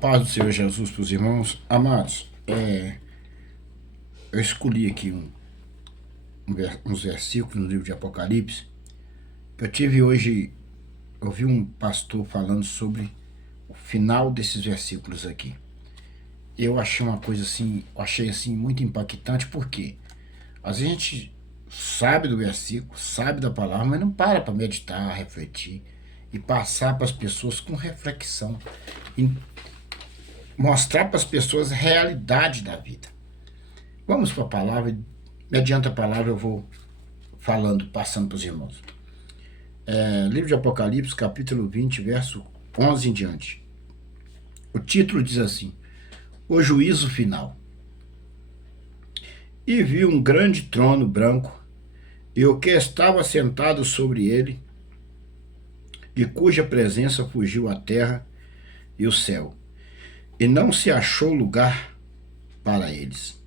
Paz do Senhor Jesus para os irmãos. Amados, eu escolhi aqui uns versículos no livro de Apocalipse. Eu vi um pastor falando sobre o final desses versículos aqui. Eu achei uma coisa assim, muito impactante, porque a gente sabe do versículo, sabe da palavra, mas não para meditar, refletir e passar para as pessoas com reflexão, e mostrar para as pessoas a realidade da vida. Vamos para a palavra, e mediante a palavra eu vou falando, passando para os irmãos. Livro de Apocalipse, capítulo 20, verso 11 em diante. O título diz assim: O juízo final. E vi um grande trono branco, e o que estava sentado sobre ele, de cuja presença fugiu a terra e o céu, e não se achou lugar para eles.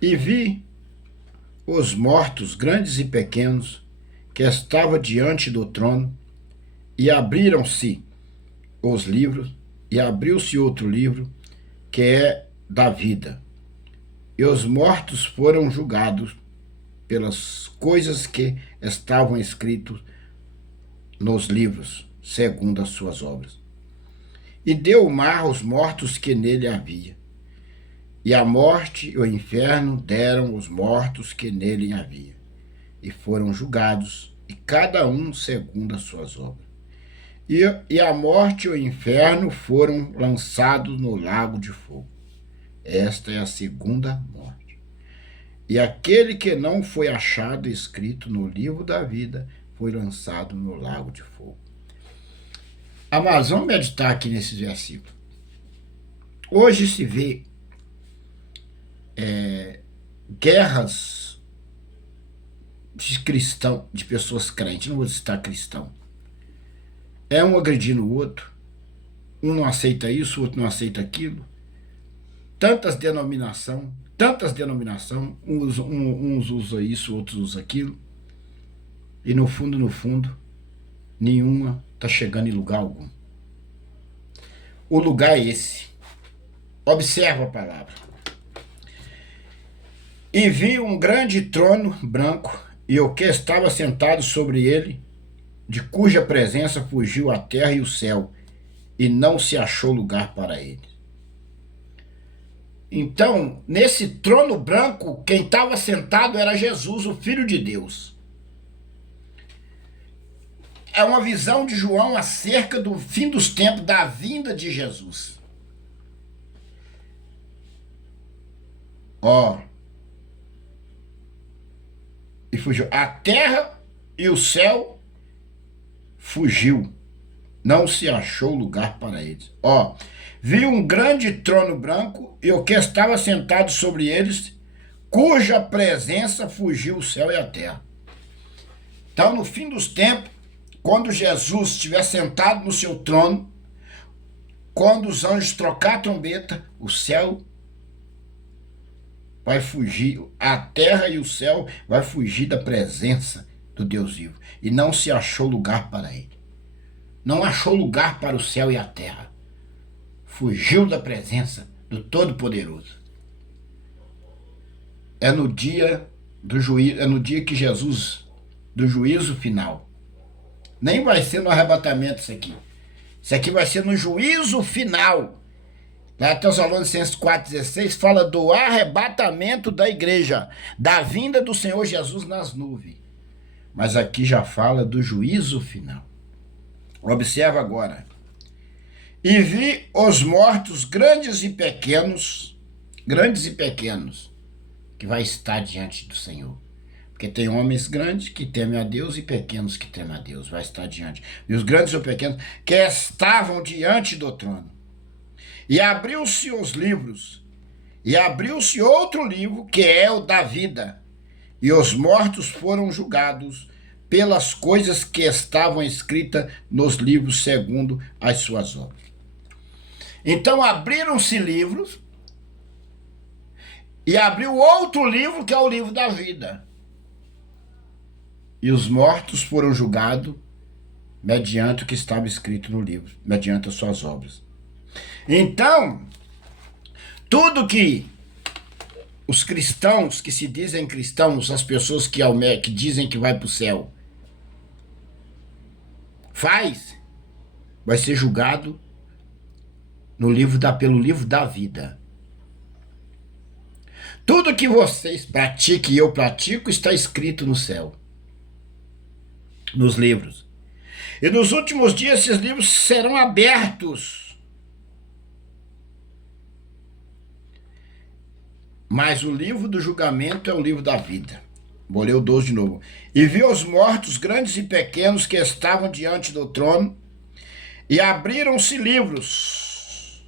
E vi os mortos, grandes e pequenos, que estavam diante do trono, e abriram-se os livros, e abriu-se outro livro, que é da vida. E os mortos foram julgados pelas coisas que estavam escritas nos livros, segundo as suas obras. E deu o mar aos mortos que nele havia. E a morte e o inferno deram os mortos que nele havia. E foram julgados, e cada um segundo as suas obras. E a morte e o inferno foram lançados no lago de fogo. Esta é a segunda morte. E aquele que não foi achado escrito no livro da vida foi lançado no lago de fogo. Amados, vamos meditar aqui nesses versículos. Hoje se vê guerras de cristão, de pessoas crentes, não vou citar cristão. É um agredindo o outro, um não aceita isso, o outro não aceita aquilo. Tantas denominações, uns usam isso, outros usam aquilo. E no fundo, nenhuma está chegando em lugar algum. O lugar é esse. Observa a palavra. E vi um grande trono branco, e o que estava sentado sobre ele, de cuja presença fugiu a terra e o céu, e não se achou lugar para ele. Então, nesse trono branco, quem estava sentado era Jesus, o Filho de Deus. É uma visão de João acerca do fim dos tempos, da vinda de Jesus. E fugiu. A terra e o céu fugiu. Não se achou lugar para eles. Vi um grande trono branco e o que estava sentado sobre eles, cuja presença fugiu o céu e a terra. Então, no fim dos tempos, quando Jesus estiver sentado no seu trono, quando os anjos trocar a trombeta, o céu vai fugir, a terra e o céu vai fugir da presença do Deus vivo. E não se achou lugar para ele. Não achou lugar para o céu e a terra. Fugiu da presença do Todo-Poderoso. É no dia do juízo, é no dia que Jesus, do juízo final. Nem vai ser no arrebatamento isso aqui. Isso aqui vai ser no juízo final. Lá Tessalonicenses 4,16 fala do arrebatamento da igreja, da vinda do Senhor Jesus nas nuvens. Mas aqui já fala do juízo final. Observa agora. E vi os mortos grandes e pequenos, que vai estar diante do Senhor. Porque tem homens grandes que temem a Deus e pequenos que temem a Deus, vai estar diante. E os grandes e os pequenos que estavam diante do trono. E abriu-se os livros, e abriu-se outro livro, que é o da vida. E os mortos foram julgados pelas coisas que estavam escritas nos livros segundo as suas obras. Então abriram-se livros, e abriu outro livro, que é o livro da vida. E os mortos foram julgados mediante o que estava escrito no livro, mediante as suas obras. Então, tudo que os cristãos que se dizem cristãos, as pessoas que dizem que vai para o céu, faz, vai ser julgado pelo livro da vida. Tudo que vocês praticam e eu pratico está escrito no céu, nos livros. E nos últimos dias esses livros serão abertos. Mas o livro do julgamento é o livro da vida. Vou ler o 12 de novo. E viu os mortos, grandes e pequenos, que estavam diante do trono, e abriram-se livros.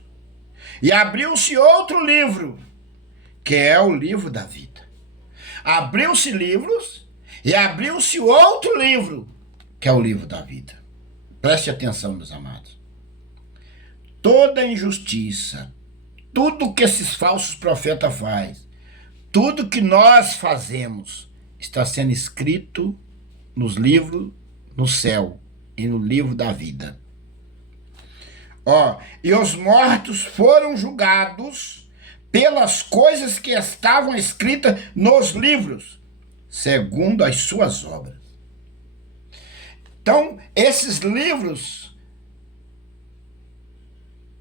E abriu-se outro livro, que é o livro da vida. Abriu-se livros, e abriu-se outro livro, que é o livro da vida. Preste atenção, meus amados. Toda injustiça, tudo que esses falsos profetas fazem, tudo que nós fazemos, está sendo escrito nos livros, no céu e no livro da vida. E os mortos foram julgados pelas coisas que estavam escritas nos livros, segundo as suas obras. Então, esses livros,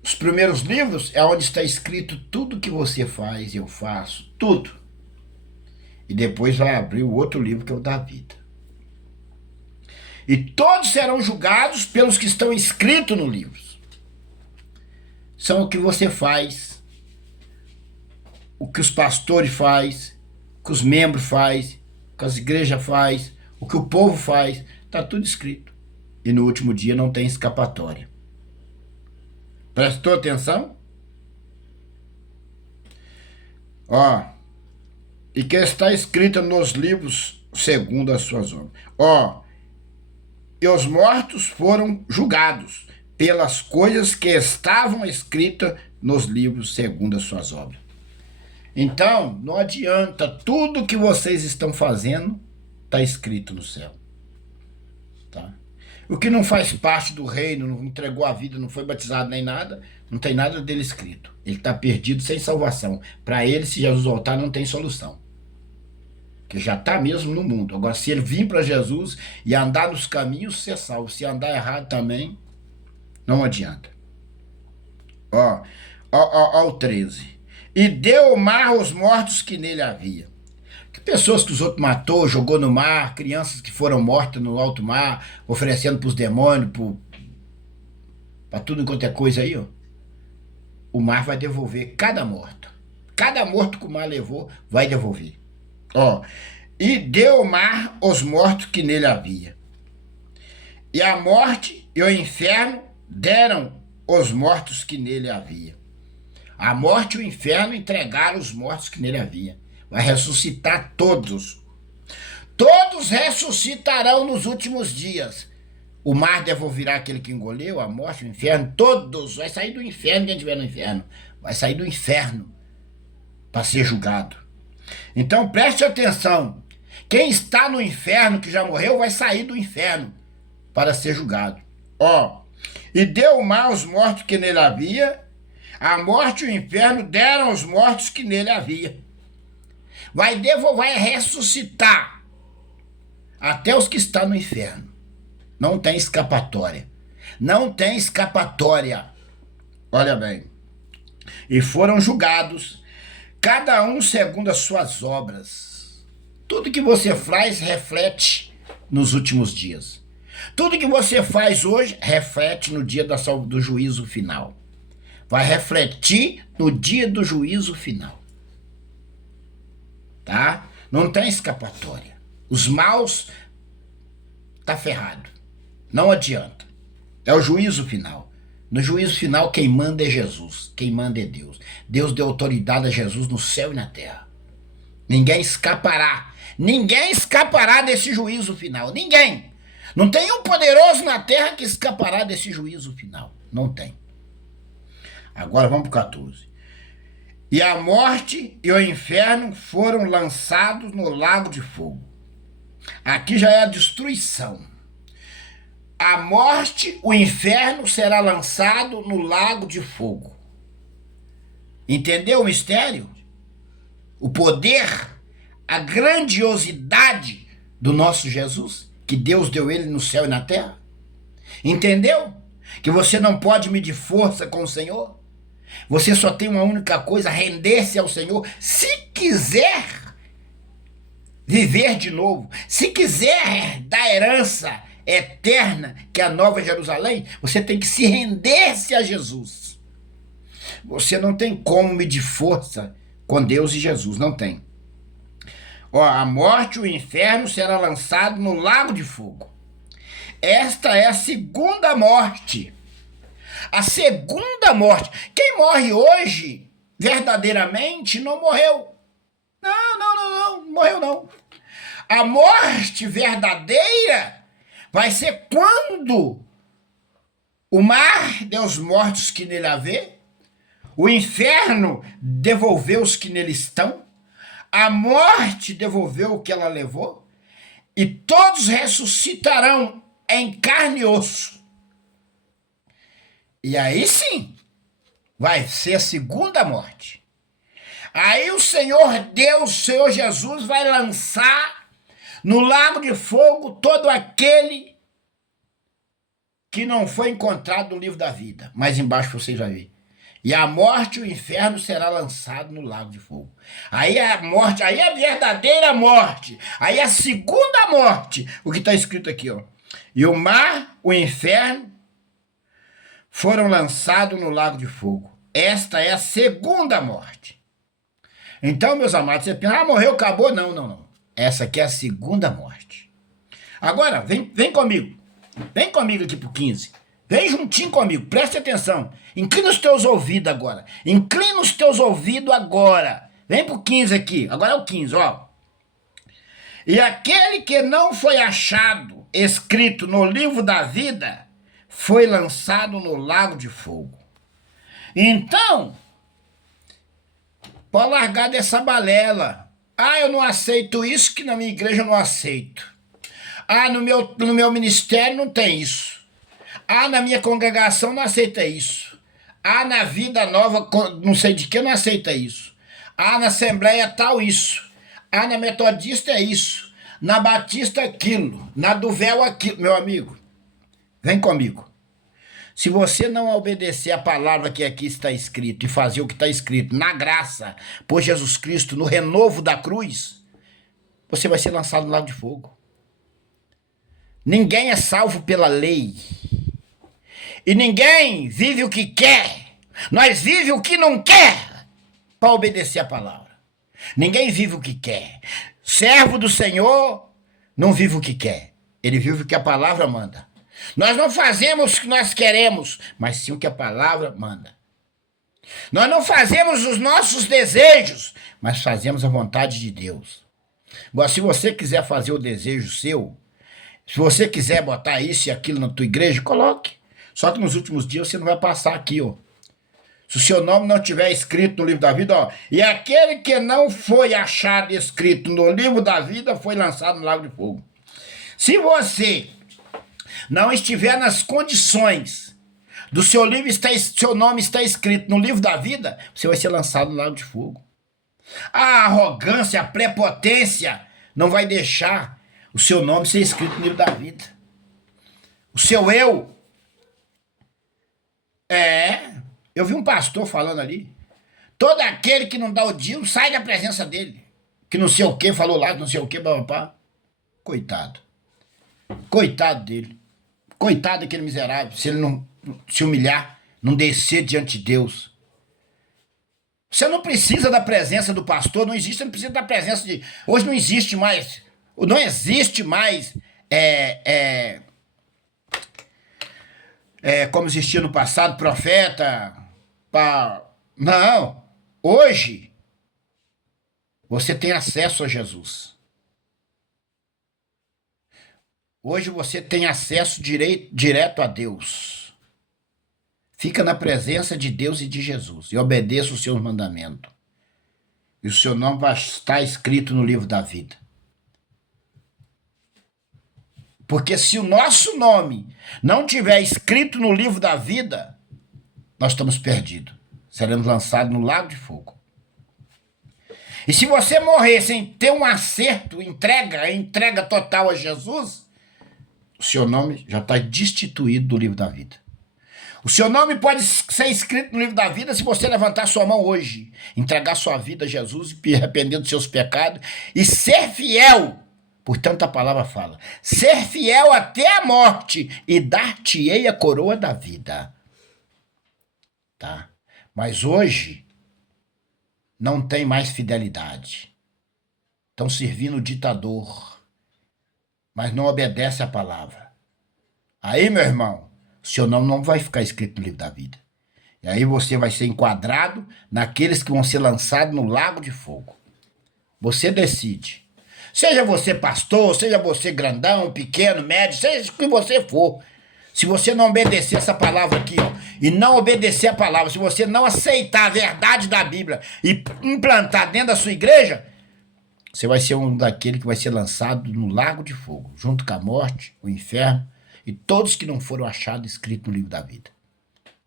os primeiros livros, é onde está escrito tudo que você faz, eu faço, tudo. E depois vai abrir o outro livro, que é o da vida. E todos serão julgados pelos que estão escritos no livro. São o que você faz, o que os pastores fazem, o que os membros fazem, o que as igrejas fazem, o que o povo faz, está tudo escrito. E no último dia não tem escapatória. Prestou atenção? E que está escrito nos livros segundo as suas obras. E os mortos foram julgados pelas coisas que estavam escritas nos livros segundo as suas obras. Então, não adianta, tudo que vocês estão fazendo está escrito no céu. Tá? O que não faz parte do reino, não entregou a vida, não foi batizado nem nada, não tem nada dele escrito. Ele está perdido sem salvação. Para ele, se Jesus voltar, não tem solução. Porque já está mesmo no mundo. Agora, se ele vir para Jesus e andar nos caminhos, você é salvo. Se andar errado também, não adianta. O 13. E deu o mar aos mortos que nele havia. Que pessoas que os outros matou, jogou no mar, crianças que foram mortas no alto mar, oferecendo para os demônios, para tudo quanto é coisa aí, o mar vai devolver cada morto. Cada morto que o mar levou, vai devolver. E deu o mar aos mortos que nele havia. E a morte e o inferno deram os mortos que nele havia. A morte e o inferno entregaram os mortos que nele havia. Vai ressuscitar todos. Todos ressuscitarão nos últimos dias. O mar devolverá aquele que engoliu, a morte, o inferno, todos. Vai sair do inferno quem estiver no inferno. Vai sair do inferno para ser julgado. Então preste atenção. Quem está no inferno, que já morreu, vai sair do inferno para ser julgado. E deu o mar aos mortos que nele havia. A morte e o inferno deram os mortos que nele havia. Vai ressuscitar até os que estão no inferno. Não tem escapatória. Não tem escapatória. Olha bem. E foram julgados, cada um segundo as suas obras. Tudo que você faz reflete nos últimos dias. Tudo que você faz hoje reflete no dia do juízo final. Vai refletir no dia do juízo final. Tá? Não tem escapatória. Os maus tá ferrado. Não adianta. É o juízo final. No juízo final, quem manda é Jesus. Quem manda é Deus. Deus deu autoridade a Jesus no céu e na terra. Ninguém escapará. Ninguém escapará desse juízo final. Ninguém. Não tem um poderoso na terra que escapará desse juízo final. Não tem. Agora vamos para o 14. E a morte e o inferno foram lançados no lago de fogo. Aqui já é a destruição. A morte, o inferno será lançado no lago de fogo. Entendeu o mistério? O poder, a grandiosidade do nosso Jesus, que Deus deu ele no céu e na terra? Entendeu? Que você não pode medir força com o Senhor? Você só tem uma única coisa: render-se ao Senhor. Se quiser viver de novo, se quiser da herança eterna, que é a Nova Jerusalém, você tem que se render-se a Jesus. Você não tem como medir força com Deus e Jesus, não tem. Ó, a morte e o inferno será lançado no lago de fogo. Esta é a segunda morte. A segunda morte. Quem morre hoje, verdadeiramente, não morreu. Não morreu não. A morte verdadeira vai ser quando o mar deu os mortos que nele havia, o inferno devolveu os que nele estão, a morte devolveu o que ela levou, e todos ressuscitarão em carne e osso. E aí sim, vai ser a segunda morte. Aí o Senhor Deus, o Senhor Jesus, vai lançar no lago de fogo todo aquele que não foi encontrado no livro da vida. Mais embaixo vocês vão ver. E a morte e o inferno será lançado no lago de fogo. Aí a morte, aí a verdadeira morte. Aí a segunda morte. O que está escrito aqui, ó. E o mar, o inferno, foram lançados no lago de fogo. Esta é a segunda morte. Então, meus amados, você pensa, morreu, acabou? Não. Essa aqui é a segunda morte. Agora, vem comigo. Vem comigo aqui pro 15. Vem juntinho comigo, preste atenção. Inclina os teus ouvidos agora. Inclina os teus ouvidos agora. Vem pro 15 aqui. Agora é o 15, ó. E aquele que não foi achado escrito no livro da vida foi lançado no lago de fogo. Então, pode largar dessa balela. Eu não aceito isso, que na minha igreja eu não aceito. No meu ministério não tem isso. Na minha congregação não aceita isso. Na vida nova, não sei de que, não aceita isso. Na assembleia tal isso. Na metodista é isso. Na batista aquilo. Na do véu aquilo. Meu amigo, vem comigo. Se você não obedecer a palavra que aqui está escrito e fazer o que está escrito na graça por Jesus Cristo, no renovo da cruz, você vai ser lançado no lago de fogo. Ninguém é salvo pela lei. E ninguém vive o que quer. Nós vivemos o que não quer para obedecer a palavra. Ninguém vive o que quer. Servo do Senhor não vive o que quer. Ele vive o que a palavra manda. Nós não fazemos o que nós queremos, mas sim o que a palavra manda. Nós não fazemos os nossos desejos, mas fazemos a vontade de Deus. Agora, se você quiser fazer o desejo seu, se você quiser botar isso e aquilo na tua igreja, coloque. Só que nos últimos dias você não vai passar aqui, ó. Se o seu nome não estiver escrito no livro da vida, ó. E aquele que não foi achado escrito no livro da vida foi lançado no lago de fogo. Se você não estiver nas condições do seu nome está escrito no livro da vida, você vai ser lançado no lago de fogo. A arrogância, a prepotência não vai deixar o seu nome ser escrito no livro da vida. O seu eu. Eu vi um pastor falando ali. Todo aquele que não dá o dízimo sai da presença dele. Que não sei o que, falou lá, não sei o que, papá. Coitado. Coitado dele. Coitado daquele miserável. Se ele não se humilhar, não descer diante de Deus. Você não precisa da presença do pastor, não precisa da presença de... Hoje não existe mais... Não existe mais como existia no passado, profeta. Não. Hoje, você tem acesso a Jesus. Hoje você tem acesso direto a Deus. Fica na presença de Deus e de Jesus e obedeça os seus mandamentos. E o seu nome vai estar escrito no livro da vida. Porque se o nosso nome não tiver escrito no livro da vida, nós estamos perdidos. seremos lançados no lago de fogo. E se você morrer sem ter um acerto, entrega total a Jesus, o seu nome já está destituído do livro da vida. O seu nome pode ser escrito no livro da vida se você levantar sua mão hoje, entregar sua vida a Jesus e arrepender dos seus pecados e ser fiel. Portanto, a palavra fala, ser fiel até a morte e dar-te-ei a coroa da vida. Tá? Mas hoje não tem mais fidelidade. Estão servindo o ditador, mas não obedece à palavra. Aí, meu irmão, seu nome não vai ficar escrito no livro da vida. E aí você vai ser enquadrado naqueles que vão ser lançados no lago de fogo. Você decide. Seja você pastor, seja você grandão, pequeno, médio, seja o que você for. Se você não obedecer essa palavra aqui, ó, e não obedecer a palavra, se você não aceitar a verdade da Bíblia e implantar dentro da sua igreja, você vai ser um daqueles que vai ser lançado no lago de fogo, junto com a morte, o inferno e todos que não foram achados escritos no livro da vida.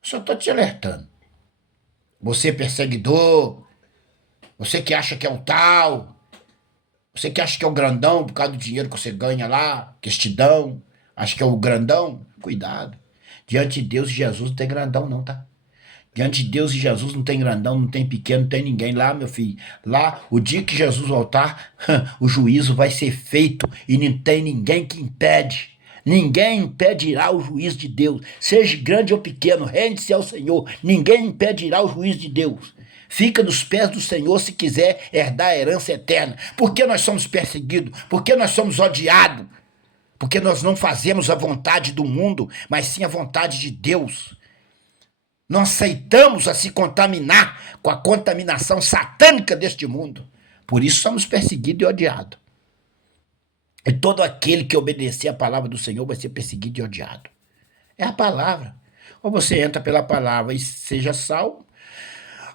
Só estou te alertando. Você perseguidor, você que acha que é o tal, você que acha que é o grandão por causa do dinheiro que você ganha lá, que te dão, acha que é o grandão, cuidado. Diante de Deus e Jesus não tem grandão não, tá? Diante de Deus e Jesus não tem grandão, não tem pequeno, não tem ninguém. Lá, meu filho, lá, o dia que Jesus voltar, o juízo vai ser feito e não tem ninguém que impede. Ninguém impedirá o juízo de Deus. Seja grande ou pequeno, rende-se ao Senhor. Ninguém impedirá o juízo de Deus. Fica nos pés do Senhor se quiser herdar a herança eterna. Por que nós somos perseguidos? Por que nós somos odiados? Porque nós não fazemos a vontade do mundo, mas sim a vontade de Deus. Não aceitamos a se contaminar com a contaminação satânica deste mundo. Por isso somos perseguidos e odiados. E todo aquele que obedecer a palavra do Senhor vai ser perseguido e odiado. É a palavra. Ou você entra pela palavra e seja salvo,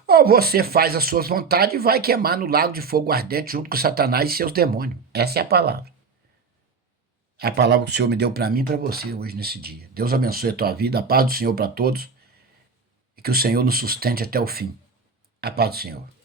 ou você faz as suas vontades e vai queimar no lago de fogo ardente junto com Satanás e seus demônios. Essa é a palavra. É a palavra que o Senhor me deu para mim e para você hoje nesse dia. Deus abençoe a tua vida, a paz do Senhor para todos e que o Senhor nos sustente até o fim. A paz do Senhor.